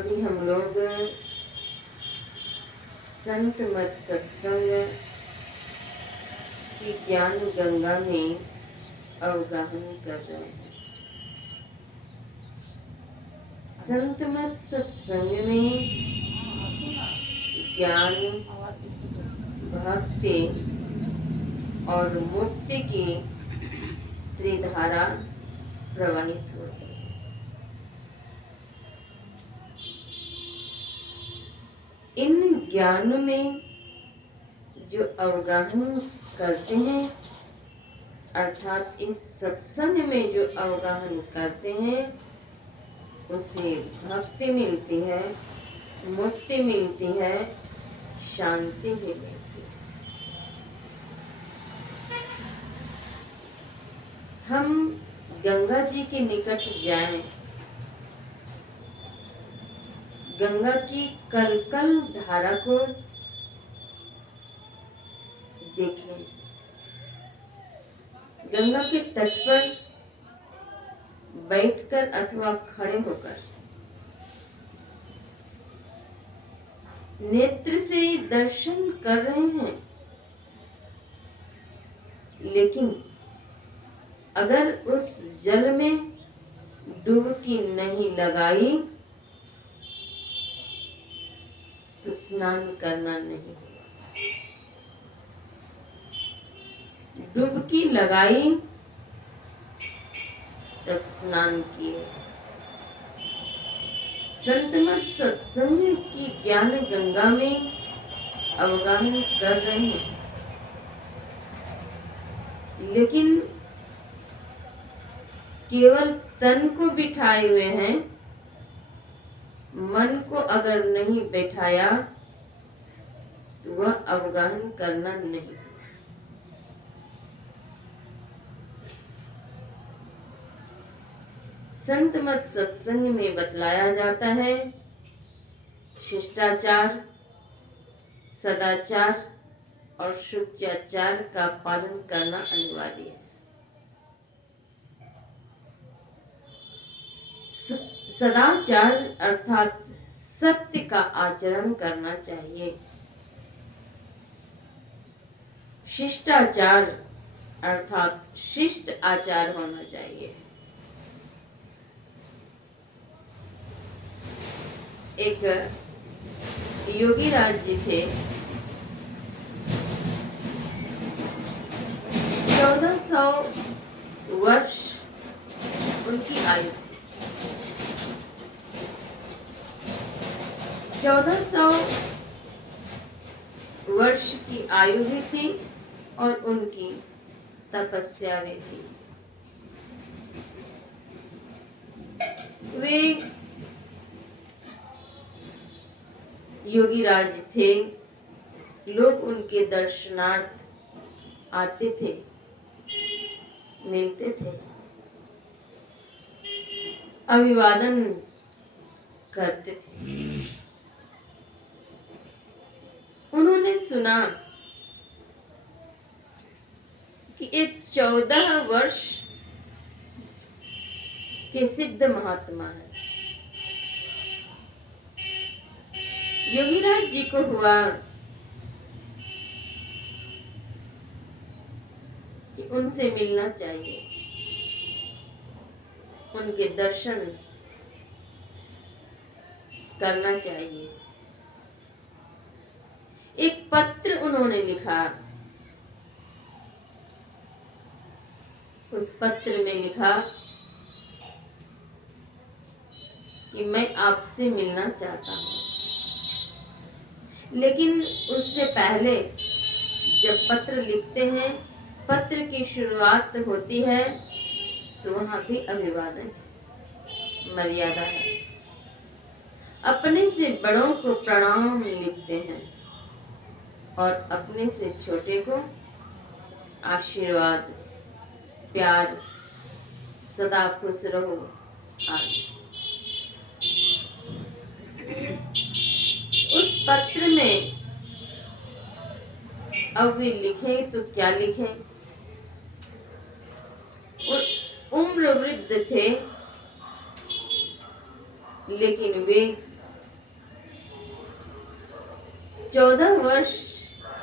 अभी हम लोग संत मत सत्संग की ज्ञान गंगा में अवगाहन कर रहे हैं। संत मत सत्संग में ज्ञान, भक्ति और मुक्ति की त्रिधारा प्रवाहित होती है। इन ज्ञान में जो अवगाहन करते हैं, अर्थात इस सत्संग में जो अवगाहन करते हैं, उसे भक्ति मिलती है, मुक्ति मिलती है, शांति भी मिलती है। हम गंगा जी के निकट जाएं, गंगा की कलकल धारा को देखें। गंगा के तट पर बैठकर अथवा खड़े होकर नेत्र से दर्शन कर रहे हैं, लेकिन अगर उस जल में डुबकी नहीं लगाई तो स्नान करना नहीं होगा। डुबकी लगाई तब स्नान किए। संत मत सत्संग की ज्ञान गंगा में अवगाहन कर रहे हैं, लेकिन केवल तन को बिठाए हुए हैं, मन को अगर नहीं बैठाया तो वह अवगाहन करना नहीं। संत मत सत्संग में बतलाया जाता है शिष्टाचार, सदाचार और शुचाचार का पालन करना अनिवार्य है। सदाचार अर्थात सत्य का आचरण करना चाहिए। शिष्टाचार अर्थात शिष्ट आचार होना चाहिए। एक योगी राज जी थे, 1400 वर्ष उनकी आयु थी। 1400 वर्ष की आयु भी थी और उनकी तपस्या भी थी। वे योगी राज थे, लोग उनके दर्शनार्थ आते थे, मिलते थे, अभिवादन करते थे। उन्होंने सुना कि एक 14 वर्ष के सिद्ध महात्मा है। योगीराज जी को हुआ कि उनसे मिलना चाहिए, उनके दर्शन करना चाहिए। एक पत्र उन्होंने लिखा। उस पत्र में लिखा कि मैं आपसे मिलना चाहता हूँ, लेकिन उससे पहले जब पत्र लिखते हैं, पत्र की शुरुआत होती है तो वहां भी अभिवादन है, मर्यादा है। अपने से बड़ों को प्रणाम लिखते हैं और अपने से छोटे को आशीर्वाद, प्यार, सदा खुश रहो आदि। उस पत्र में अब वे लिखे तो क्या लिखे। उम्र वृद्ध थे, लेकिन वे 14 वर्ष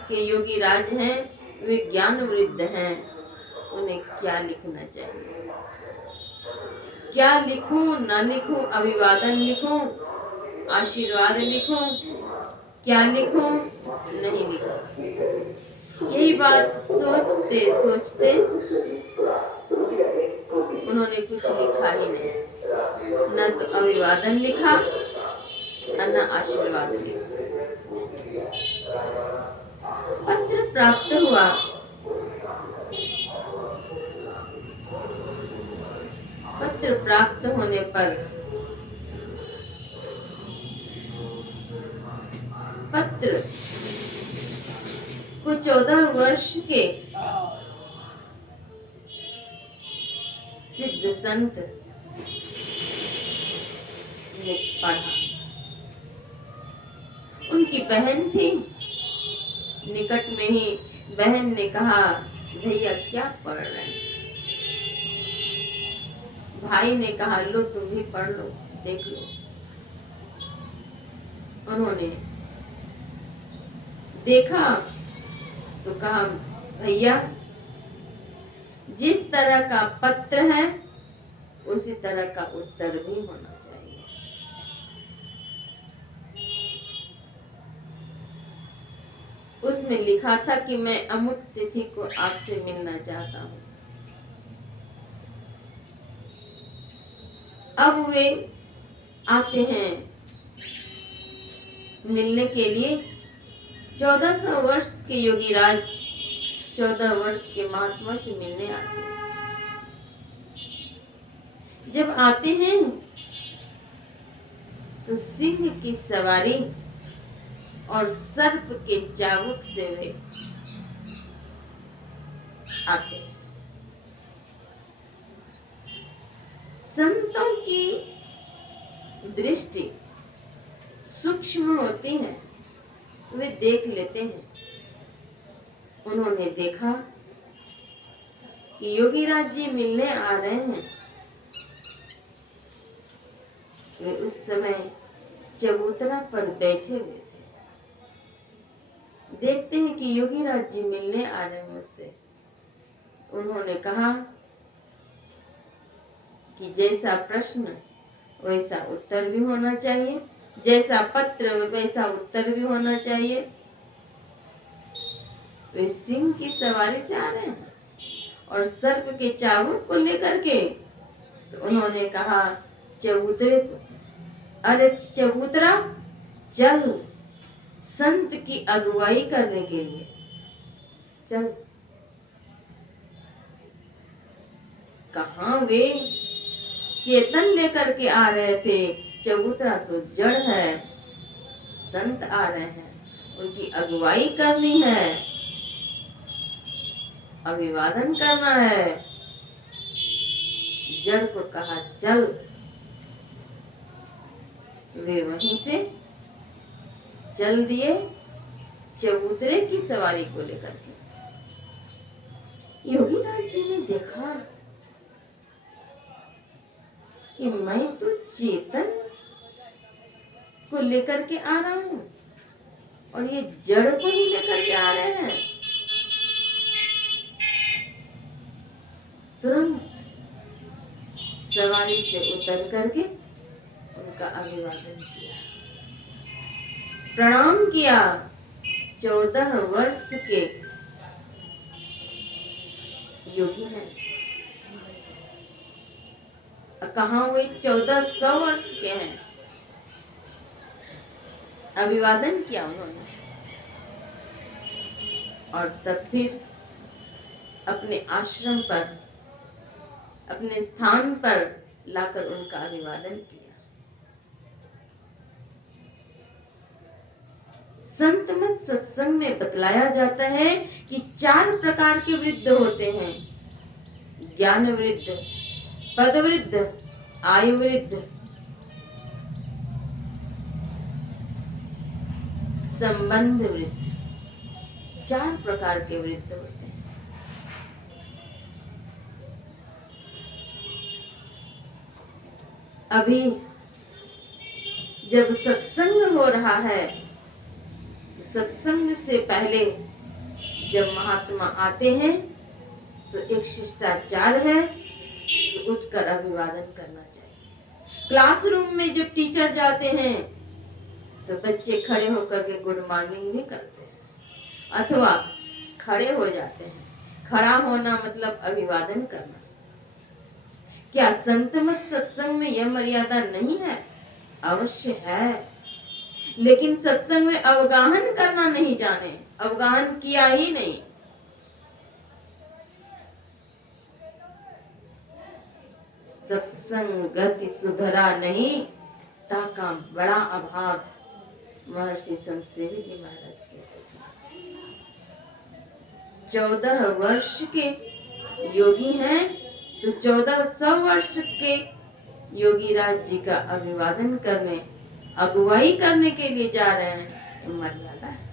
के योगी राज हैं, वे ज्ञान वृद्ध हैं, उन्हें क्या लिखना चाहिए? क्या लिखूं, ना लिखूं, अभिवादन लिखूं, आशीर्वाद लिखूं, क्या लिखूं, नहीं लिखूं? यही बात सोचते सोचते उन्होंने कुछ लिखा ही नहीं, न तो अभिवादन लिखा और न आशीर्वाद लिखा। पत्र प्राप्त हुआ। पत्र प्राप्त होने पर पत्र को 14 वर्ष के सिद्ध संत ने पढ़ा। उनकी बहन थी निकट में ही। बहन ने कहा, भैया क्या पढ़ रहे हैं? भाई ने कहा, लो तुम भी पढ़ लो, देख लो। उन्होंने देखा तो कहा, भैया जिस तरह का पत्र है उसी तरह का उत्तर भी होना चाहिए। उसमें लिखा था कि मैं अमुक तिथि को आपसे मिलना चाहता हूँ। अब वे आते हैं मिलने के लिए। 1400 वर्ष के योगी राज 14 वर्ष के महात्मा से मिलने आते हैं। जब आते हैं तो सिंह की सवारी और सर्प के चाबुक से वे आते हैं। संतों की दृष्टि सूक्ष्म होती है, वे देख लेते हैं। उन्होंने देखा कि योगीराज जी मिलने आ रहे हैं। वे उस समय चबूतरा पर बैठे हुए थे। देखते हैं कि योगीराज जी मिलने आ रहे हैं मुझसे। उन्होंने कहा कि जैसा प्रश्न वैसा उत्तर भी होना चाहिए, जैसा पत्र वैसा उत्तर भी होना चाहिए। वे सिंह की सवारी से आ रहे हैं और सर्प के चाबुक को लेकर के। तो उन्होंने कहा चबूतरे को, अरे चबूतरा चल, संत की अगुवाई करने के लिए चल। कहाँ वे चेतन लेकर के आ रहे थे, चबूतरा तो जड़ है। संत आ रहे हैं, उनकी अगुवाई करनी है, अभिवादन करना है। जड़ को कहा चल। वे वहीं से चल दिए चबूतरे की सवारी को लेकर के। योगीराज जी ने देखा कि मैं तो चेतन को लेकर के आ रहा हूं और ये जड़ को ही लेकर के आ रहे हैं। तुरंत सवारी से उतर करके उनका अभिवादन किया, प्रणाम किया। 14 वर्ष के योगी हैं। कहाँ हुए 1400 वर्ष के हैं। अभिवादन किया उन्होंने और तब फिर अपने आश्रम पर, अपने स्थान पर लाकर उनका अभिवादन किया। संत मत सत्संग में बतलाया जाता है कि 4 प्रकार के वृद्ध होते हैं। ज्ञान वृद्ध, पद वृद्ध, आयु वृद्ध, संबंध वृद्ध। 4 प्रकार के वृद्ध होते हैं। अभी जब सत्संग हो रहा है तो सत्संग से पहले जब महात्मा आते हैं तो एक शिष्टाचार है कि उठकर अभिवादन करना चाहिए। क्लासरूम में जब टीचर जाते हैं तो बच्चे खड़े होकर के गुड मॉर्निंग भी करते हैं अथवा खड़े हो जाते हैं। खड़ा होना मतलब अभिवादन करना। क्या संत मत सत्संग में यह मर्यादा नहीं है? अवश्य है, लेकिन सत्संग में अवगाहन करना नहीं जाने, अवगाहन किया ही नहीं। सत्संग गति सुधरा नहीं, ताका बड़ा अभाव, महर्षि संत सेवी जी महाराज कहते थे। 14 वर्ष के योगी हैं तो 1400 वर्ष के योगी राज जी का अभिवादन करने, अगुवाई करने के लिए जा रहे हैं, मर्यादा है।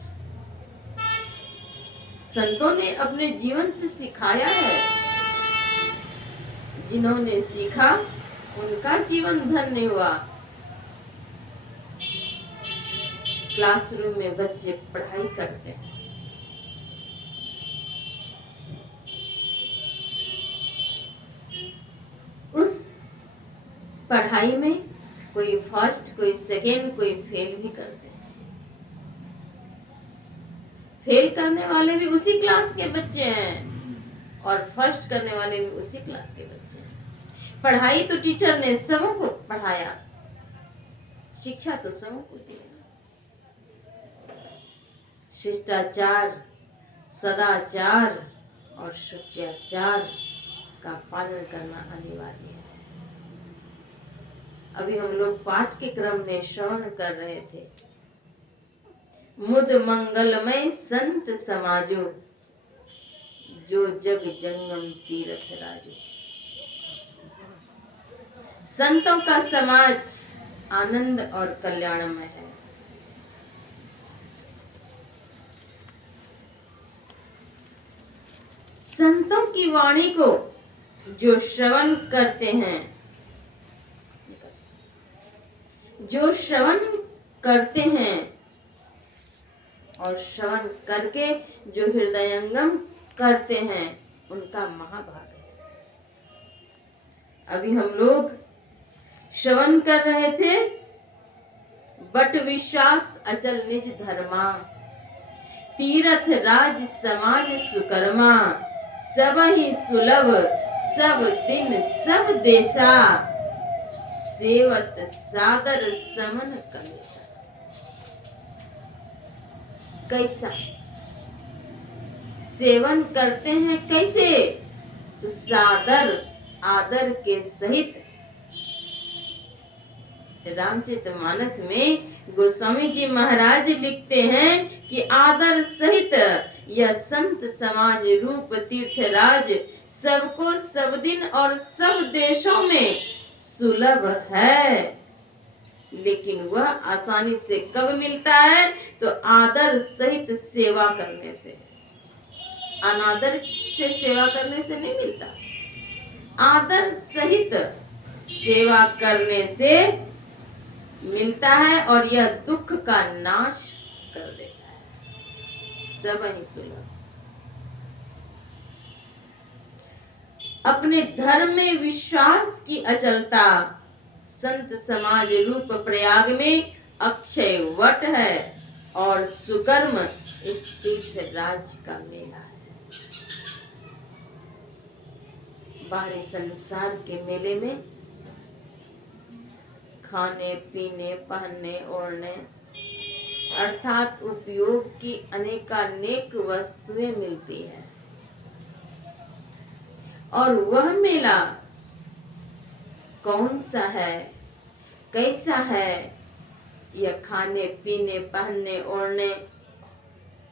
संतों ने अपने जीवन से सिखाया है, जिन्होंने सीखा उनका जीवन धन्य हुआ। क्लासरूम में बच्चे पढ़ाई करते हैं, उस पढ़ाई में कोई फर्स्ट, कोई सेकेंड, कोई फेल भी करते हैं। फेल करने वाले भी उसी क्लास के बच्चे हैं और फर्स्ट करने वाले भी उसी क्लास के बच्चे हैं। पढ़ाई तो टीचर ने सबों को पढ़ाया, शिक्षा तो सबों को दी। शिष्टाचार, सदाचार और शुचियाचार का पालन करना अनिवार्य है। अभी हम लोग पाठ के क्रम में श्रवण कर रहे थे। मुद मंगलमय संत समाजो, जो जग जंगम तीर्थ राजो। संतों का समाज आनंद और कल्याणमय है। संतों की वाणी को जो श्रवण करते हैं, जो श्रवण करते हैं और श्रवण करके जो हृदयंगम करते हैं, उनका महाभाग है। अभी हम लोग श्रवण कर रहे थे, बट विश्वास अचल निज धर्मा, तीर्थ राज समाज सुकर्मा, सब ही सुलभ सब दिन सब देशा, सेवत सादर समन कलेसा। कैसा सेवन करते हैं? कैसे? तो सादर, आदर के सहित। रामचरितमानस में गोस्वामी जी महाराज लिखते हैं कि आदर सहित यह संत समाज रूप तीर्थराज सबको सब दिन और सब देशों में सुलभ है। लेकिन वह आसानी से कब मिलता है? तो आदर सहित सेवा करने से। अनादर से सेवा करने से नहीं मिलता, आदर सहित सेवा करने से मिलता है और यह दुख का नाश कर देता है। सब ही सुलभ। अपने धर्म में विश्वास की अचलता संत समाज रूप प्रयाग में अक्षय वट है और सुकर्म इस तीर्थ राज का मेला है। बाहरी संसार के मेले में खाने पीने पहनने ओढ़ने अर्थात उपयोग की अनेकानेक वस्तुएं मिलती है, और वह मेला कौन सा है, कैसा है? यह खाने पीने पहनने ओढ़ने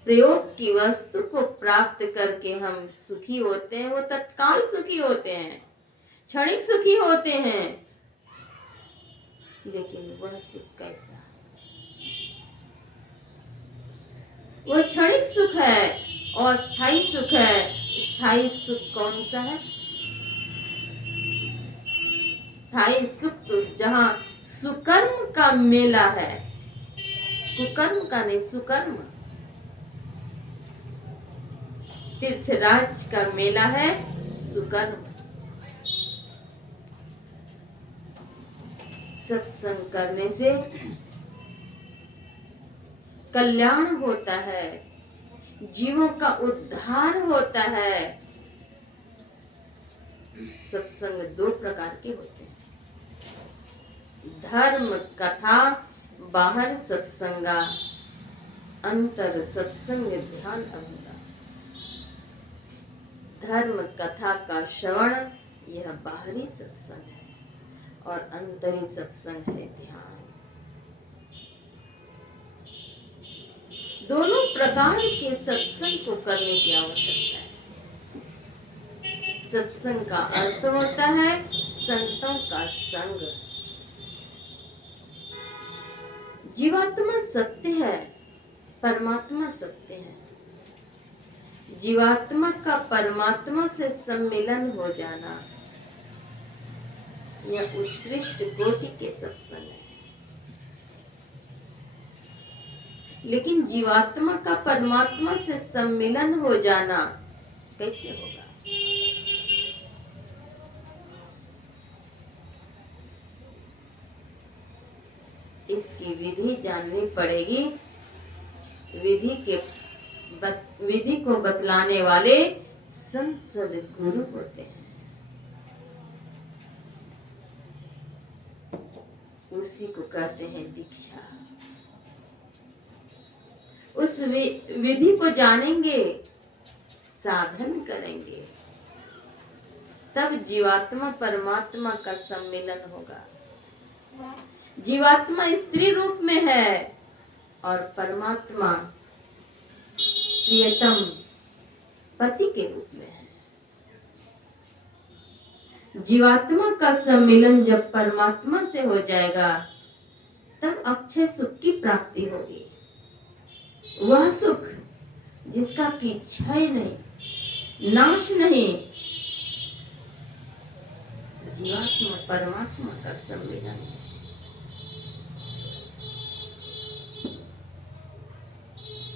प्रयोग की वस्तु को प्राप्त करके हम सुखी होते हैं, वो तत्काल सुखी होते हैं, क्षणिक सुखी होते हैं। लेकिन वह सुख कैसा? वह क्षणिक सुख है, अस्थायी सुख है। स्थायी सुख कौन सा है? स्थायी सुख तो जहां सुकर्म का मेला है, कुकर्म का नहीं, सुकर्म। तीर्थराज का मेला है सुकर्म। सत्संग करने से कल्याण होता है, जीवों का उद्धार होता है। सत्संग दो प्रकार के होते हैं, धर्म कथा बाहर सत्संगा, अंतर सत्संग ध्यान अभंगा। धर्म कथा का श्रवण यह बाहरी सत्संग है और अंतरी सत्संग है ध्यान। दोनों प्रकार के सत्संग को करने की आवश्यकता है। सत्संग का अर्थ होता है संतों का संग। जीवात्मा सत्य है, परमात्मा सत्य है। जीवात्मा का परमात्मा से सम्मिलन हो जाना यह उत्कृष्ट कोटि के सत्संग है। लेकिन जीवात्मा का परमात्मा से सम्मिलन हो जाना कैसे होगा? इसकी विधि जाननी पड़ेगी। विधि को बतलाने वाले संत सद्गुरु होते हैं। उसी को कहते हैं दीक्षा। उस विधि को जानेंगे, साधन करेंगे, तब जीवात्मा परमात्मा का सम्मिलन होगा। जीवात्मा स्त्री रूप में है और परमात्मा प्रियतम पति के रूप में है। जीवात्मा का सम्मिलन जब परमात्मा से हो जाएगा तब अक्षय सुख की प्राप्ति होगी। वह सुख जिसका की क्षय नहीं, नाश नहीं। जीवात्मा परमात्मा का सम्मिलन है।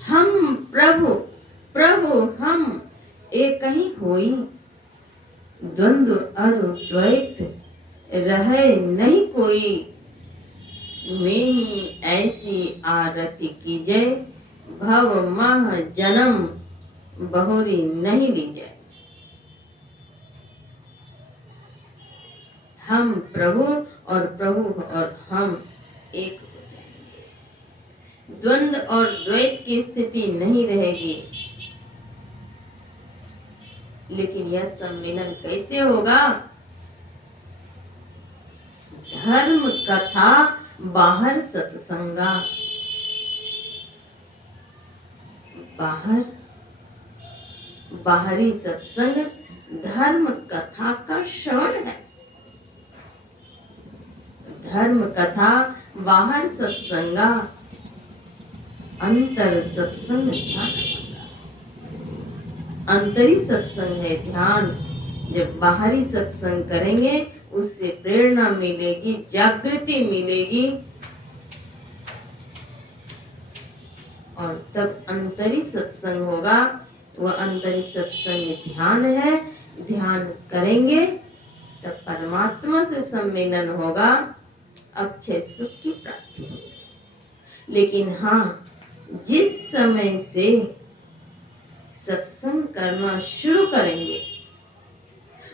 हम प्रभु प्रभु हम एक ही होई, द्वंद्व अरु द्वैत रहे नहीं कोई। मैं ही ऐसी आरती कीजय, भव मह जन्म बहुरी नहीं लीजय। हम प्रभु और प्रभु और हम एक हो जाएंगे। द्वंद्व और द्वैत की स्थिति नहीं रहेगी। लेकिन यह सम्मिलन कैसे होगा? धर्म कथा बाहर सत्संगा। बाहरी सत्संग धर्म कथा का श्रवण है। धर्म कथा बाहर सत्संगा, अंतर सत्संग ध्यान। अंतरी सत्संग है ध्यान। जब बाहरी सत्संग करेंगे उससे प्रेरणा मिलेगी, जागृति मिलेगी और तब अंतरी सत्संग होगा। वह अंतरी सत्संग ध्यान है। ध्यान करेंगे तब परमात्मा से सम्मेलन होगा, अक्षय सुख की प्राप्ति होगी। लेकिन हाँ, जिस समय से सत्संग करना शुरू करेंगे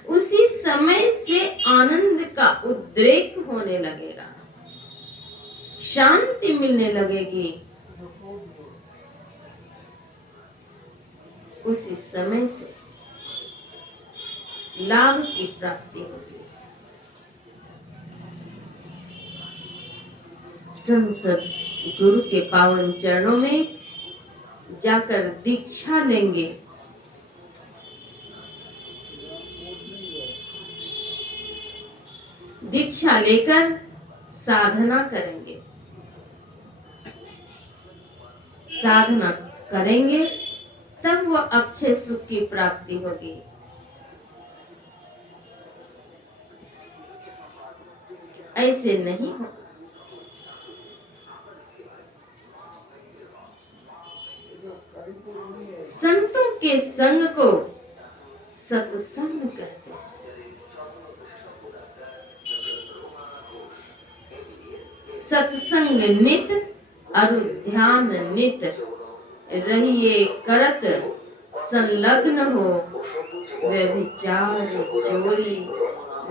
उसी समय से आनंद का उद्रेक होने लगेगा, शांति मिलने लगेगी। उसी समय से लाभ की प्राप्ति होगी। संसद गुरु के पावन चरणों में जाकर दीक्षा लेंगे। दीक्षा लेकर साधना करेंगे। साधना करेंगे तब वो अक्षय सुख की प्राप्ति होगी। ऐसे नहीं होगा। संतों के संग को सत्संग कहते हैं। सत्संग नित अरु ध्यान नित रहिए करत संलग्न हो, व्यभिचार चोरी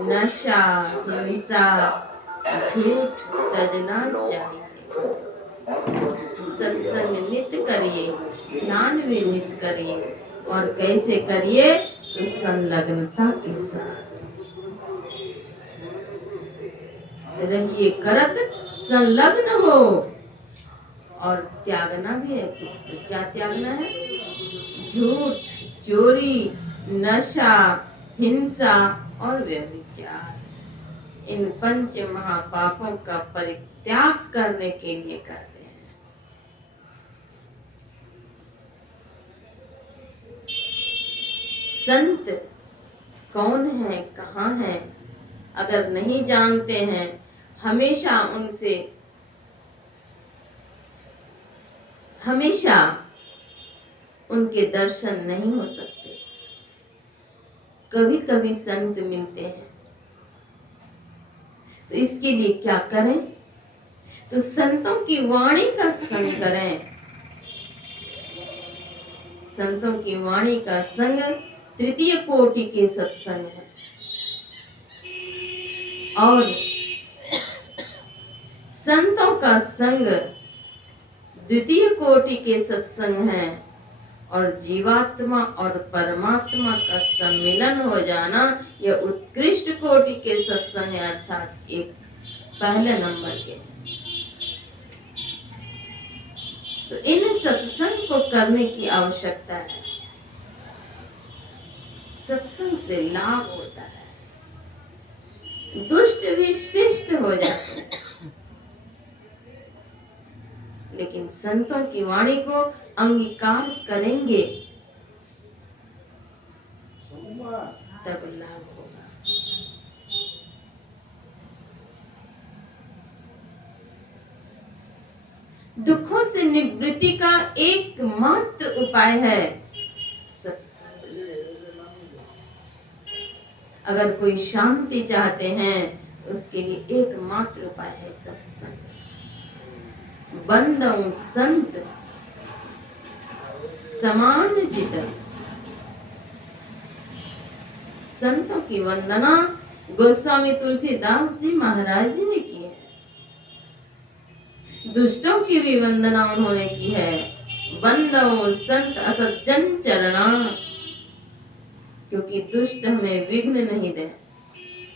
नशा हिंसा झूठ तजना चाहिए। सत्संग नित्य करिए, ध्यान भी नित्य करिए, और कैसे करिए? तो संलग्नता के साथ रहिए करत संलग्न हो, और त्यागना भी है कुछ। तो क्या त्यागना है? झूठ, चोरी, नशा, हिंसा और व्यभिचार। इन पंच महापापों का परित्याग करने के लिए कहते हैं। संत कौन है, कहाँ है, अगर नहीं जानते हैं, हमेशा उनके दर्शन नहीं हो सकते। कभी कभी संत मिलते हैं, तो इसके लिए क्या करें? तो संतों की वाणी का संग करें। संतों की वाणी का संग तृतीय कोटि के सत्संग है, और संतों का संग द्वितीय कोटि के सत्संग है, और जीवात्मा और परमात्मा का सम्मिलन हो जाना यह उत्कृष्ट कोटि के सत्संग है, अर्थात एक पहले नंबर के। तो इन सत्संग को करने की आवश्यकता है। सत्संग से लाभ होता है, दुष्ट भी शिष्ट हो जाते हैं। लेकिन संतों की वाणी को अंगीकार करेंगे तब लाभ होगा। दुखों से निवृत्ति का एकमात्र उपाय है सत्संग। अगर कोई शांति चाहते हैं, उसके लिए एकमात्र उपाय है सत्संग। बंदों संत समान जित। संतों की वंदना गोस्वामी तुलसीदास जी महाराज जी ने की है। दुष्टों की भी वंदना उन्होंने की है। बंदों संत असज्जन चरणा, क्योंकि दुष्ट हमें विघ्न नहीं दे,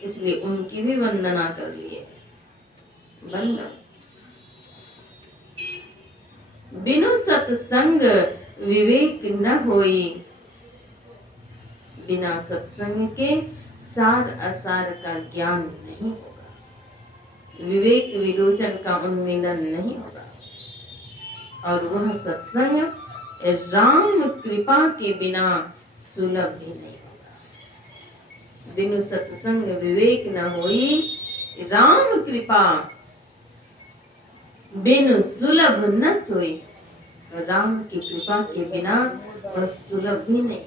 इसलिए उनकी भी वंदना कर लिए। बंदों बिनु सत्संग विवेक न होई, बिना सत्संग के सार असार का ज्ञान नहीं होगा, विवेक विलोचन का उन्मीलन नहीं होगा, और वह सत्संग राम कृपा के बिना सुलभ भी नहीं होगा। बिनु सत्संग विवेक न होई, राम कृपा बिनु सुलभ न सोई। राम की कृपा के बिना वह सुलभ भी नहीं होगा।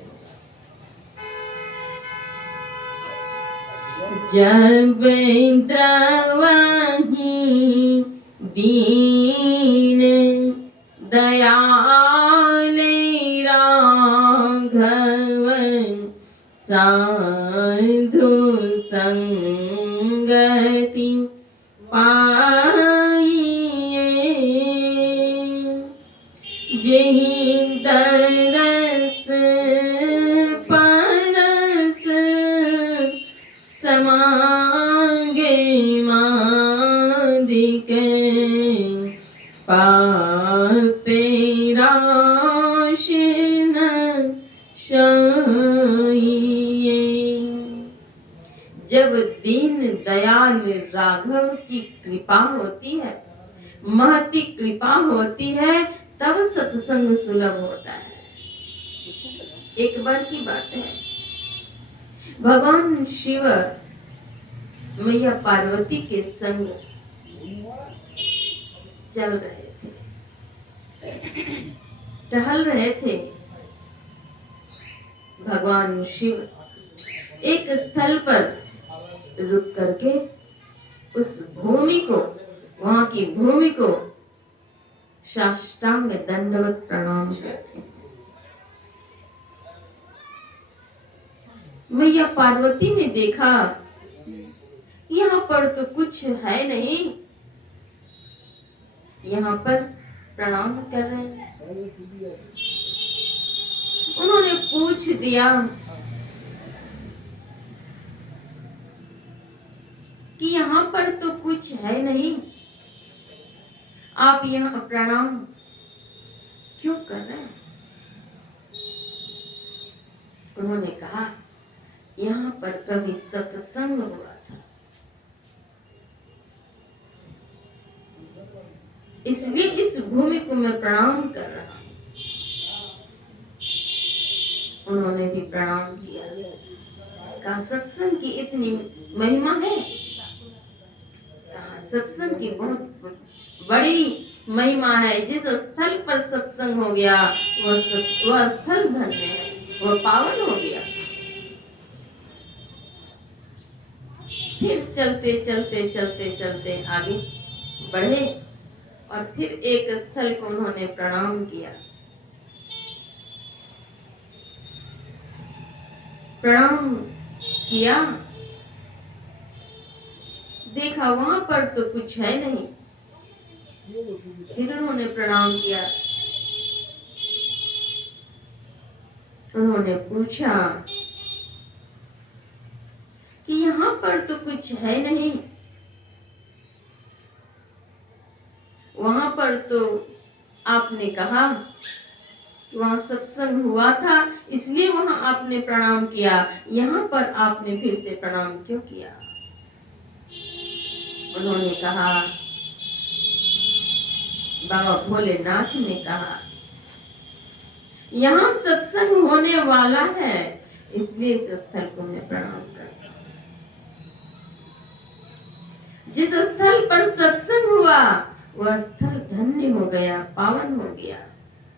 जब द्रवहि दीन दयाले राघव, साधु संगति जेहि दरस परस समागे मादिक, पापे राशि न सहिए। जब दीन दयाल राघव की कृपा होती है, महती कृपा होती है, तब सत्संग सुलभ होता है। एक बार की बात है, भगवान शिव मैया पार्वती के संग चल रहे थे, टहल रहे थे, भगवान शिव एक स्थल पर रुक करके उस भूमि को, वहां की भूमि को साष्टांग दंडवत प्रणाम करते हैं। मैया पार्वती ने देखा यहाँ पर तो कुछ है नहीं, यहाँ पर प्रणाम कर रहे हैं। उन्होंने पूछ दिया कि यहाँ पर तो कुछ है नहीं, आप यहाँ प्रणाम क्यों कर रहे हैं? उन्होंने कहा यहाँ पर कभी सत्संग हुआ था, इसलिए इस भूमि को मैं प्रणाम कर रहा हूं। उन्होंने भी प्रणाम किया। कहा सत्संग की इतनी महिमा है? कहा सत्संग की बहुत बड़ी महिमा है। जिस स्थल पर सत्संग हो गया वह स्थल धन्य है, वह पावन हो गया। फिर चलते चलते चलते चलते आगे बढ़े और फिर एक स्थल को उन्होंने प्रणाम किया। प्रणाम किया, देखा वहां पर तो कुछ है नहीं। फिर उन्होंने प्रणाम किया। उन्होंने पूछा कि यहाँ पर तो कुछ है नहीं, वहां पर तो आपने कहा कि वहां सत्संग हुआ था इसलिए वहां आपने प्रणाम किया, यहाँ पर आपने फिर से प्रणाम क्यों किया? उन्होंने कहा, बाबा भोलेनाथ ने कहा यहाँ सत्संग होने वाला है इसलिए इस स्थल को मैं प्रणाम करता हूँ। जिस स्थल पर सत्संग हुआ वह स्थल धन्य हो गया, पावन हो गया,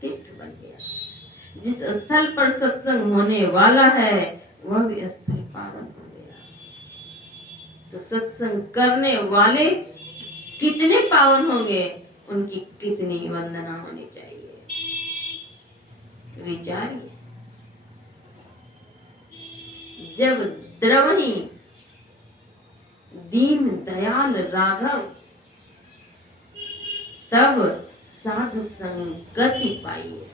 तीर्थ बन गया। जिस स्थल पर सत्संग होने वाला है वह भी स्थल पावन हो गया। तो सत्संग करने वाले कितने पावन होंगे, उनकी कितनी वंदना होनी चाहिए। विचारिए, जब द्रवही दीन दयाल राघव तब साधु संगति पाइए,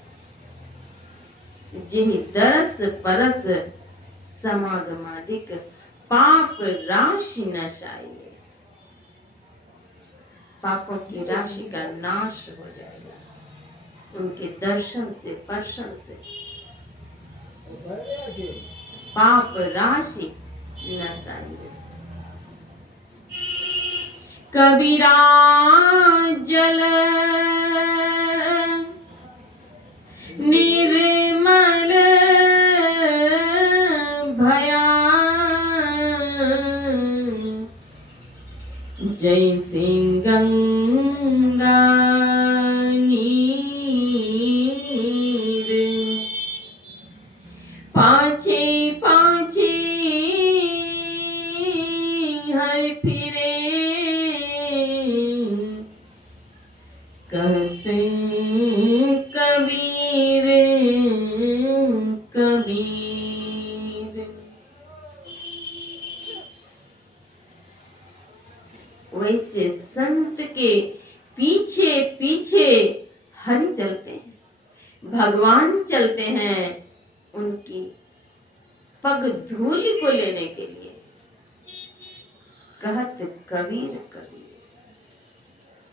जिन्हीं दरस परस समागमादिक पाप राशि नशाइए। पापों की राशि का नाश हो जाएगा उनके दर्शन से, स्पर्शन से। पाप राशि नशाइए। कबीरा जल निर्मल भया, जैसे गंगा नीर, पाछे पाछे हर फिरे, कहते कबीर कबीर। वैसे संत के पीछे पीछे हरि चलते हैं, भगवान चलते हैं उनकी पग धूलि को लेने के लिए। कहत कबीर कबीर,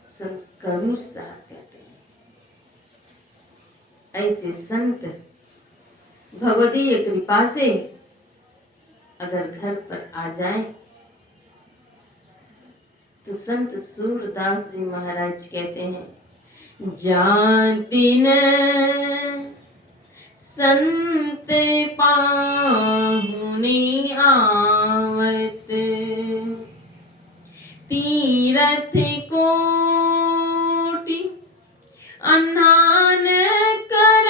संत कबीर साहब कहते हैं। ऐसे संत भगवतीय कृपा से अगर घर पर आ जाए तो संत सूरदास जी महाराज कहते हैं, जानती न संत पाहुने आवत, तीरथ कोटि अन्नान कर,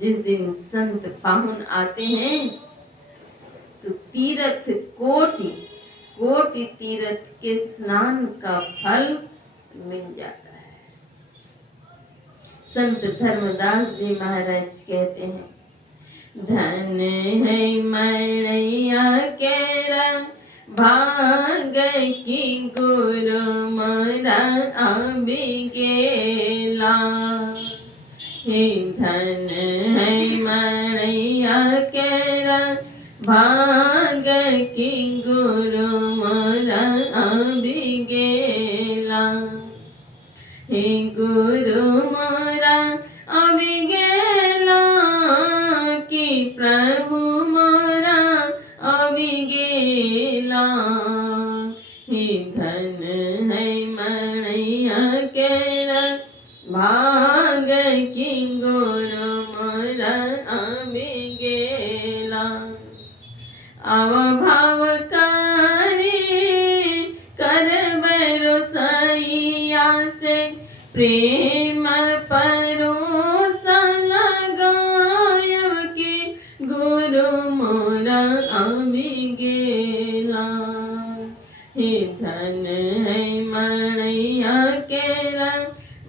जिस दिन संत पाहुन आते हैं तो तीर्थ कोटि कोटि तीर्थ के स्नान का फल मिल जाता है। संत धर्मदास जी महाराज कहते हैं, धन है मैया केरा भाग की गुरु मोरा अभी गेला। हे धन है मैया केरा भाग की गुरु मोरा अभी गेला। हे गुरु मोरा अभी गेला कि प्रभु मोरा अभी गेला। हे धन है मैया केरा भाग की गुरु मोरा अभी गेला। अवभाव कारी कर बरसैया से प्रेम परोसा लगायब की गुरु मोरा अभी गेला। हे धन है मैया केरा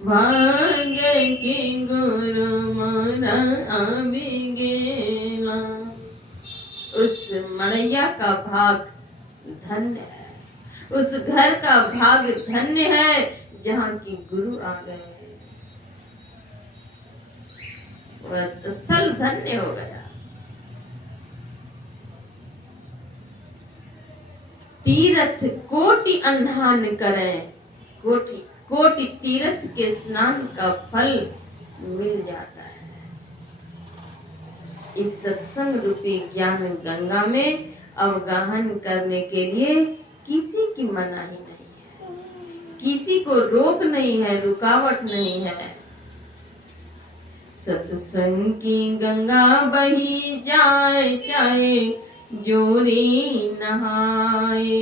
भाग की गुरु मोरा अभी गेला। उस मड़ैया का भाग धन्य है, उस घर का भाग धन्य है जहाँ की गुरु आ गए, वह स्थल धन्य हो गया। तीर्थ कोटि अन्हान करें, कोटि कोटि तीर्थ के स्नान का फल मिल जाता है। इस सत्संग रूपी ज्ञान गंगा में अवगाहन करने के लिए किसी की मनाही नहीं है, किसी को रोक नहीं है, रुकावट नहीं है। सत्संग की गंगा बही जाए चाहे जोरी नहाए,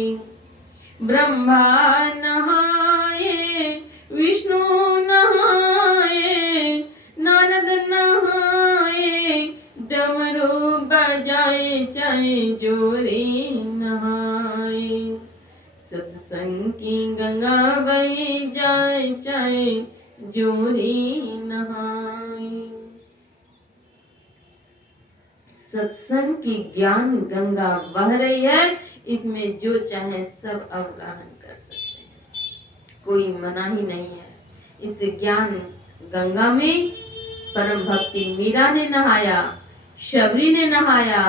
ब्रह्मा नहाए विष्णु नहाए नारद नहाए, डमरू बजाए चाहे जोरी नहाए। सत्संग की गंगा बही जाए चाहे जोरी नहाए। सत्संग की ज्ञान गंगा बह रही है, इसमें जो चाहे सब अवगाहन कर सकते हैं, कोई मनाही नहीं है। इस ज्ञान गंगा में परम भक्ति मीरा ने नहाया, शबरी ने नहाया,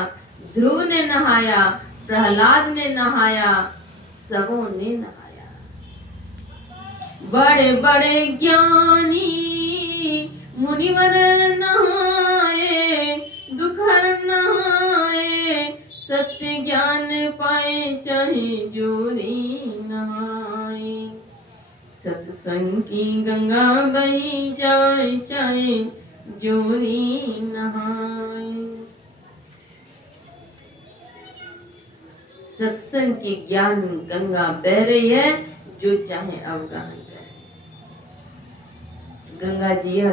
ध्रुव ने नहाया, प्रहलाद ने नहाया, सबों ने नहाया। बड़े बड़े ज्ञानी मुनिवर नहाए, दुखहर नहाए, सत्य ज्ञान पाए चाहे जोरी नहाए। सत्संग की गंगा बही जाए चाहे जोरी नहाए। सत्संग की ज्ञान गंगा बह रही है, जो चाहे अवगाहन करे। गंगा जी यह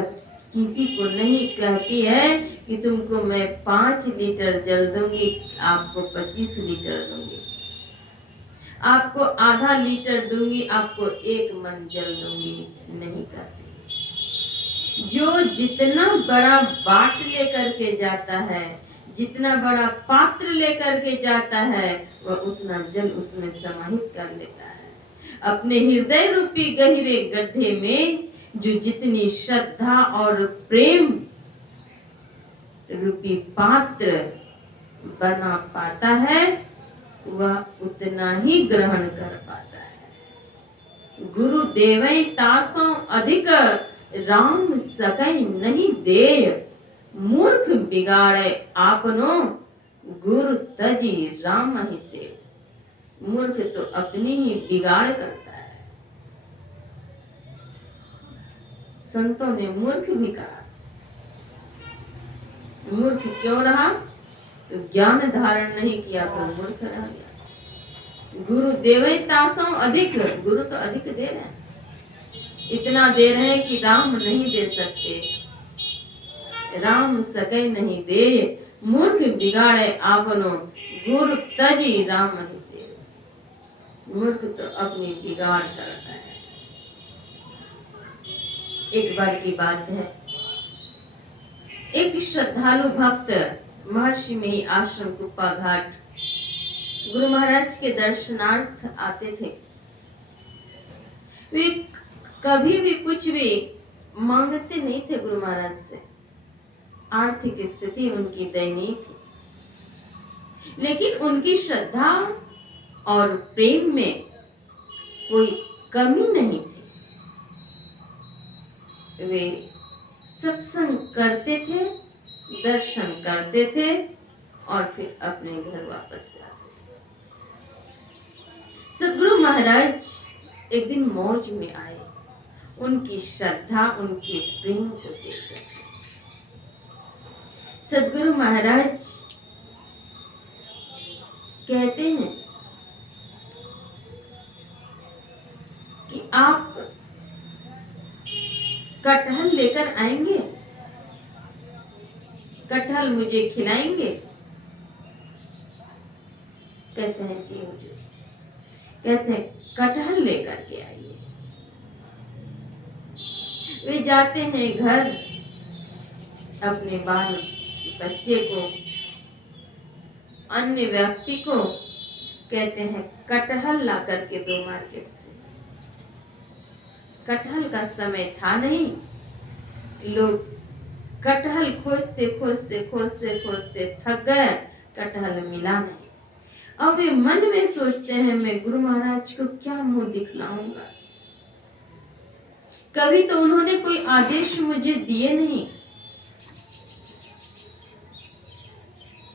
किसी को नहीं कहती है कि तुमको मैं 5 लीटर जल दूंगी, आपको 25 लीटर दूंगी, आपको आधा लीटर दूंगी, आपको 1 मन जल दूंगी, नहीं कहती। जो जितना बड़ा बाट लेकर के जाता है, जितना बड़ा पात्र लेकर के जाता है, वह उतना जल उसमें समाहित कर लेता है। अपने हृदय रूपी गहरे गड्ढे में जो जितनी श्रद्धा और प्रेम रूपी पात्र बना पाता है, वह उतना ही ग्रहण कर पाता है। गुरु देवै तासों अधिक राम सकै नहीं दे, मूर्ख बिगाड़े आपनो गुरु तजी राम ही से। मूर्ख तो अपनी ही बिगाड़ करता है। संतों ने मूर्ख भी कहा। मूर्ख क्यों रहा? तो ज्ञान धारण नहीं किया तो मूर्ख रह गया। गुरु देवै तासों अधिक, गुरु तो अधिक दे रहे हैं, इतना दे रहे हैं कि राम नहीं दे सकते। राम सकै नहीं दे, मूर्ख बिगाड़े आपनो, गुरु तजी राम ही से। मूर्ख तो अपनी बिगाड़ करता है। एक बार की बात है, एक श्रद्धालु भक्त महर्षि में ही आश्रम कुप्पा घाट गुरु महाराज के दर्शनार्थ आते थे। वे कभी भी कुछ भी मांगते नहीं थे गुरु महाराज से। आर्थिक स्थिति उनकी दयनीय थी, लेकिन उनकी श्रद्धा और प्रेम में कोई कमी नहीं थी। वे सत्संग करते थे, दर्शन करते थे और फिर अपने घर वापस जाते थे। सद्गुरु महाराज एक दिन मौज में आए, उनकी श्रद्धा, उनके प्रेम को देखकर। सद्गुरु महाराज कहते हैं कि आप कटहल लेकर आएंगे, कटहल मुझे खिलाएंगे? कहते हैं जी हुजूर। कहते हैं कटहल लेकर के आइए। वे जाते हैं घर, अपने बाल बच्चे को, अन्य व्यक्ति को कहते हैं कटहल ला करके दो मार्केट से। कटहल का समय था नहीं, लोग कटहल खोजते खोजते खोजते खोजते थक गए, कटहल मिला नहीं। अब वे मन में सोचते हैं मैं गुरु महाराज को क्या मुंह दिखलाऊंगा। कभी तो उन्होंने कोई आदेश मुझे दिए नहीं,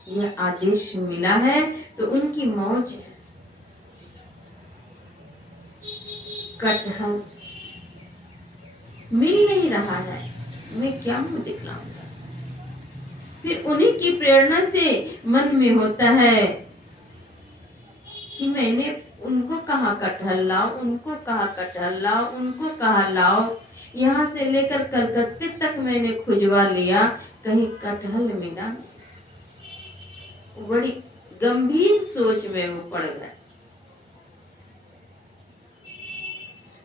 यह आदेश मिला है तो उनकी मौज है। कटहल मिल नहीं रहा है, मैं क्या मुंह दिखलाऊंगा। फिर उन्हीं की प्रेरणा से मन में होता है कि मैंने उनको कहा कटहल लाओ, उनको कहा कटहल लाओ, उनको कहा लाओ। यहाँ से लेकर कलकत्ते तक मैंने खुजवा लिया, कहीं कटहल मिला नहीं। बड़ी गंभीर सोच में वो पड़ गए।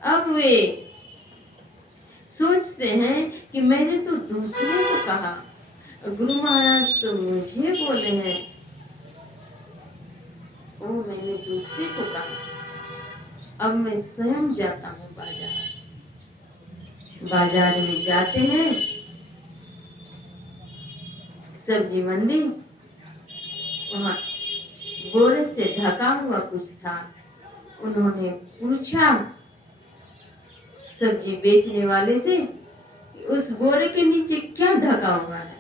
अब वे सोचते हैं कि मैंने तो दूसरे को कहा, गुरु महाराज तो मुझे बोले हैं। ओ मैंने दूसरे को कहा। अब मैं स्वयं जाता हूँ बाजार। बाजार में जाते हैं, सब्जी मंडी, वहां बोरे से ढका हुआ कुछ था। उन्होंने पूछा सब्जी बेचने वाले से, उस बोरे के नीचे क्या ढका हुआ है?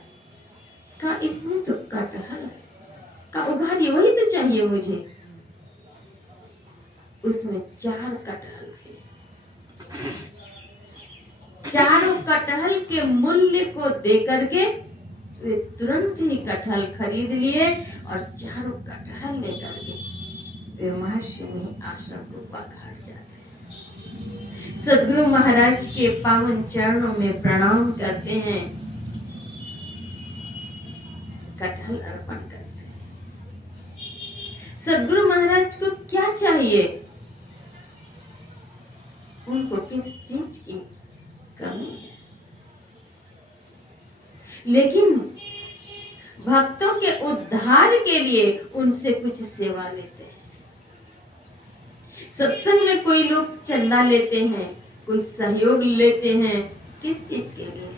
कहा इसमें तो कटहल है। कहा उघारिए, वही तो चाहिए मुझे। उसमें 4 कटहल थे। चारों कटहल के मूल्य को देकर के वे तुरंत ही कटहल खरीद लिए और चारों कटहल लेकर के वे महर्षि में आश्रम कुप्पा घाट जाते हैं। सद्गुरु महाराज के पावन चरणों में प्रणाम करते हैं, कटहल अर्पण करते हैं। सद्गुरु महाराज को क्या चाहिए? उनको किस चीज की कमी है? लेकिन भक्तों के उद्धार के लिए उनसे कुछ सेवा लेते हैं। सत्संग में कोई लोग चंदा लेते हैं, कोई सहयोग लेते हैं, किस चीज के लिए?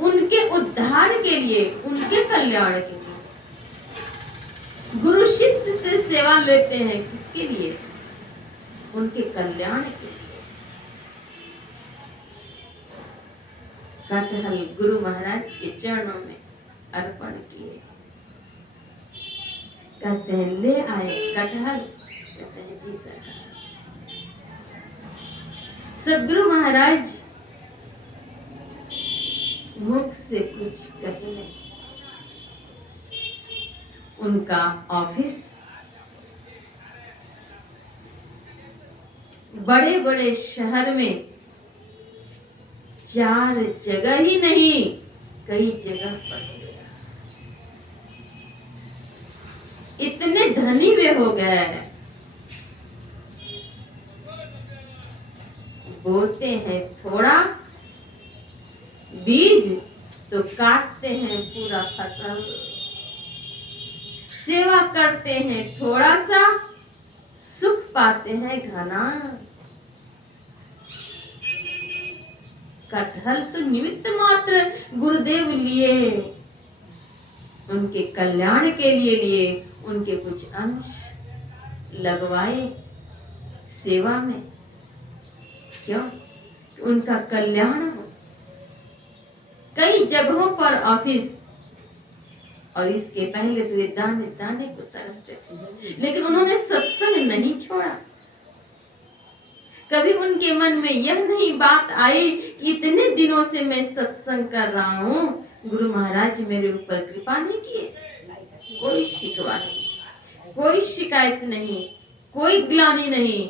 उनके उद्धार के लिए, उनके कल्याण के लिए। गुरु शिष्य से सेवा लेते हैं, किसके लिए? उनके कल्याण के लिए। कटहल गुरु महाराज के चरणों में अर्पण किए। कहते हैं ले आए कटहल। कहते हैं जी सरकार। सद्गुरु महाराज मुख से कुछ कहे नहीं। उनका ऑफिस बड़े बड़े शहर में 4 जगह ही नहीं, कई जगह पर हो गया। इतने धनी वे हो गए, बोते हैं थोड़ा बीज तो काटते हैं पूरा फसल, सेवा करते हैं थोड़ा सा सुख पाते हैं घना। कटहल तो निमित्त मात्र गुरुदेव लिए, उनके कल्याण के लिए उनके कुछ अंश लगवाए सेवा में, क्यों? उनका कल्याण हो। कई जगहों पर ऑफिस, और इसके पहले तो ये दाने दाने को तरसते थे, लेकिन उन्होंने सत्संग नहीं छोड़ा। कभी उनके मन में यह नहीं बात आई, इतने दिनों से मैं सत्संग कर रहा हूँ, गुरु महाराज मेरे ऊपर कृपा नहीं किए। कोई शिकवा नहीं, कोई शिकायत नहीं, कोई ग्लानि नहीं।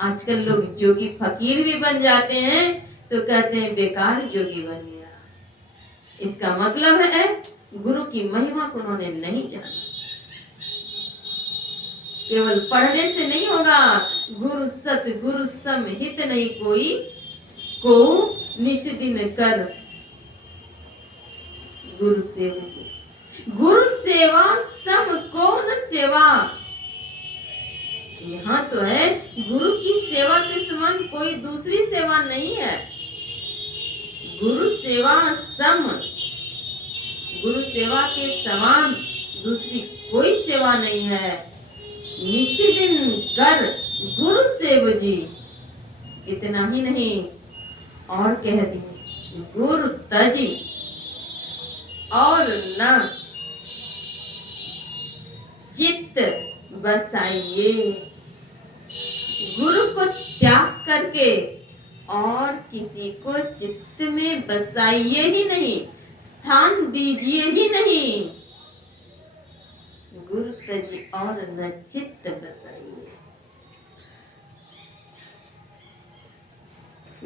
आजकल लोग जोगी फकीर भी बन जाते हैं तो कहते हैं बेकार जोगी बन गया। इसका मतलब है गुरु की महिमा को उन्होंने नहीं जाना। केवल पढ़ने से नहीं होगा। गुरु सत गुरु सम हित नहीं कोई, को निश दिन कर गुरु सेवा। गुरु सेवा सम कौन सेवा। यहाँ तो है गुरु की सेवा के समान कोई दूसरी सेवा नहीं है। गुरु सेवा सम, गुरु सेवा के समान दूसरी कोई सेवा नहीं है। निशिदिन कर गुरु सेव जी। इतना ही नहीं और कह दी गुरु तजी और न चित्त बसाइए। गुरु को त्याग करके और किसी को चित्त में बसाइए ही नहीं, स्थान दीजिए ही नहीं। गुरु तजी और न चित्त बसाइए।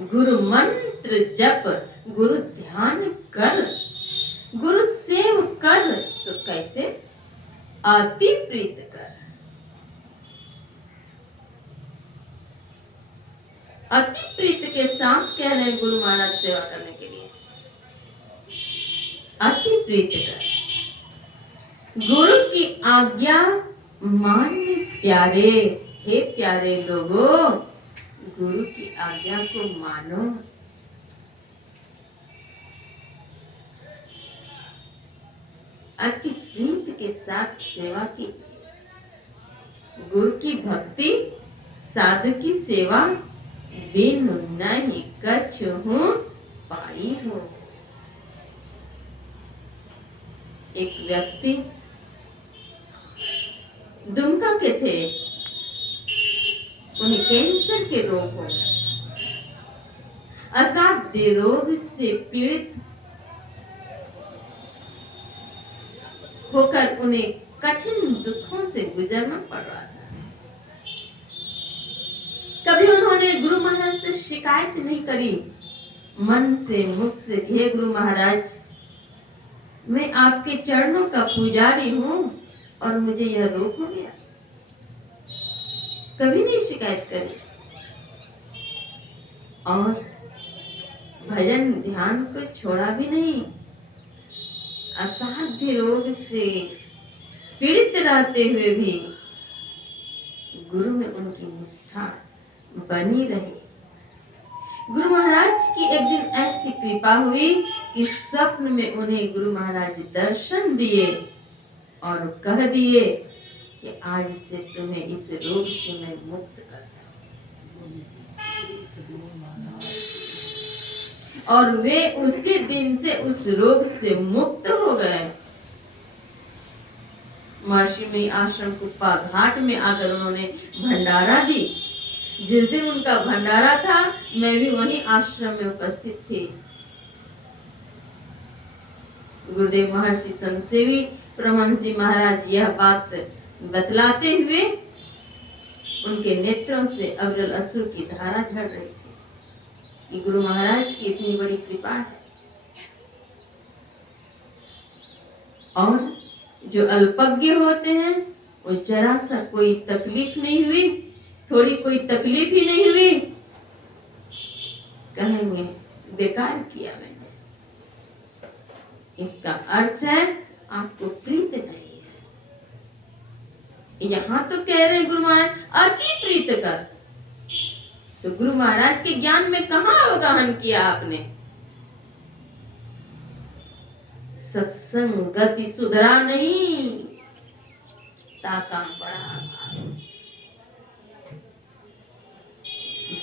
गुरु मंत्र जप, गुरु ध्यान कर, गुरु सेव कर, तो कैसे? अति प्रीत कर। अति प्रीत के साथ कह रहे हैं गुरु महाराज सेवा करने के लिए। अति प्रीत कर। गुरु की आज्ञा मान्य प्यारे। हे प्यारे लोगों, गुरु की आज्ञा को मानो। अति प्रीत के साथ सेवा कीजिए। गुरु की भक्ति, साधु की सेवा, बिनु नहीं कछु पाई हो। एक व्यक्ति दुमका के थे, उन्हें कैंसर के रोग हो गए। असाध्य रोग से पीड़ित होकर उन्हें कठिन दुखों से गुजरना पड़ रहा था। कभी उन्होंने गुरु महाराज से शिकायत नहीं करी, मन से मुख से, हे गुरु महाराज, मैं आपके चरणों का पुजारी हूँ और मुझे यह रोग हो गया। कभी नहीं शिकायत करी। और भजन ध्यान को छोड़ा भी नहीं। असाध्य रोग से पीड़ित रहते हुए भी गुरु में उनकी निष्ठा बनी रही। गुरु महाराज की एक दिन ऐसी कृपा हुई कि स्वप्न में उन्हें गुरु महाराज दर्शन दिए और कह दिए कि आज से तुम्हें इस रोग से मैं मुक्त करता हूं। और वे उसी दिन से उस रोग से मुक्त हो गए। महर्षि में आश्रम कुप्पा घाट में आकर उन्होंने भंडारा दी। जिस दिन उनका भंडारा था, मैं भी वहीं आश्रम में उपस्थित थी। गुरुदेव महर्षि संतसेवी परमहंस जी महाराज यह बात बतलाते हुए उनके नेत्रों से अविरल अश्रु की धारा झड़ रही थी कि गुरु महाराज की इतनी बड़ी कृपा है। और जो अल्पज्ञ होते हैं वो जरा सा कोई तकलीफ नहीं हुई, थोड़ी कोई तकलीफ ही नहीं हुई, कहेंगे बेकार किया मैंने। इसका अर्थ है आपको प्रीत नहीं है। यहाँ तो कह रहे हैं गुरु महाराज अति प्रीत कर, तो गुरु महाराज के ज्ञान में कहाँ अवगाहन किया आपने? सत्संग गति सुधरा नहीं, ताका बड़ा भार।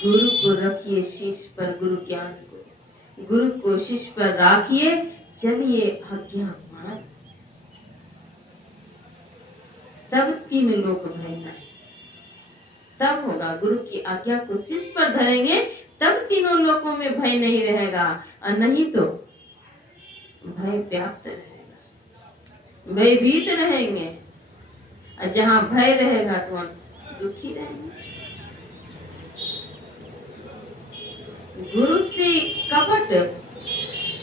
गुरु को रखिए शीश पर, गुरु ज्ञान को, गुरु को शीश पर राखिए, चलिए आज्ञा मार, तब तीन लोक भय नहीं। तब होगा गुरु की आज्ञा को शीश पर धरेंगे, तब तीनों लोकों में भय नहीं रहेगा, और नहीं तो भय व्याप्त रहेगा, भयभीत रहेंगे, और जहां भय रहेगा तो हम दुखी रहेंगे। गुरु से कपट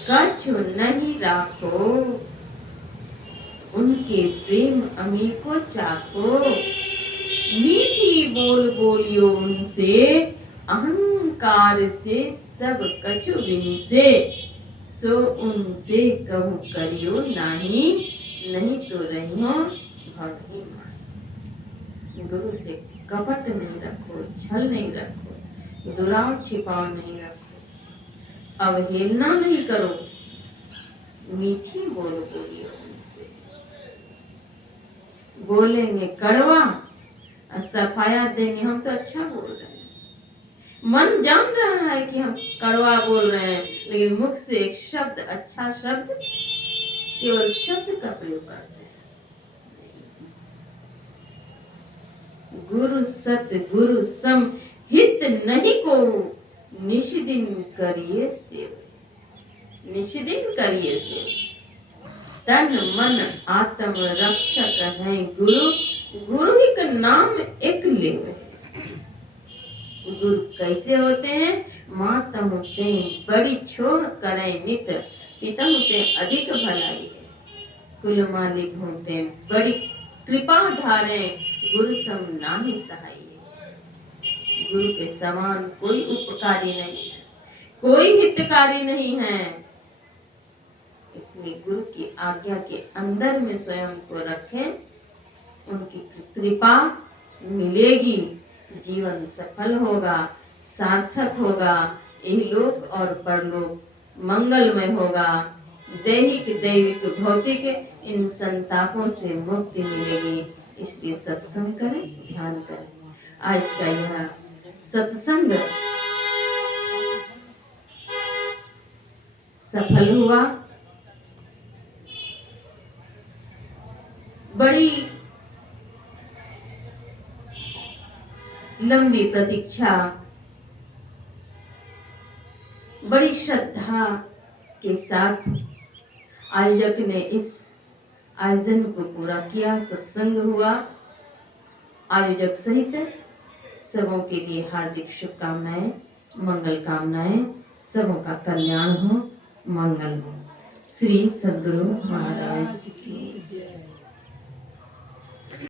कछु नहीं राखो, उनके प्रेम अमी को चाखो, मीठी बोल बोलियो उनसे, अहंकार से सब कछु बिन से, सो उनसे कहूँ करियो नाही, नहीं तो रहियो भगहीमान। गुरु से कपट नहीं रखो, छल नहीं रखो, दुराव छिपाव नहीं रखो, अवहेलना नहीं करो, मीठी बोल बोलियो उनसे। बोलेंगे कड़वा, सफाया देंगे हम तो अच्छा बोल रहे हैं, मन जान रहा है कि हम कड़वा बोल रहे हैं, लेकिन मुख से एक शब्द, अच्छा शब्द, केवल शब्द का प्रयोग करते हैं। गुरु सत गुरु सम हित नहीं को, निशिदिन करिए सेव, निशिदिन करिए सेव। तन मन आत्म रक्षक है गुरु, गुरु ही का नाम एक लेवे। गुरु कैसे होते हैं? माता होते हैं बड़ी छोड़ करें नित, पिता होते हैं अधिक भलाई है, कुल मालिक होते हैं बड़ी कृपा धारे, गुरु सम नाहि सहाय। गुरु के समान कोई उपकारी नहीं है, कोई हितकारी नहीं है। इसलिए गुरु की आज्ञा के अंदर में स्वयं को रखें, उनकी कृपा मिलेगी, जीवन सफल होगा, सार्थक होगा, यही लोक और परलोक मंगलमय होगा, दैहिक दैविक भौतिक इन संतापों से मुक्ति मिलेगी। इसलिए सत्संग करें, ध्यान करें। आज का यह सत्संग सफल हुआ। बड़ी लंबी प्रतीक्षा, बड़ी श्रद्धा के साथ आयोजक ने इस आयोजन को पूरा किया, सत्संग हुआ। आयोजक सहित सबों के लिए हार्दिक शुभकामनाएं, मंगल कामनाएं, सबों का कल्याण हो, मंगल हो। श्री सद्गुरु महाराज की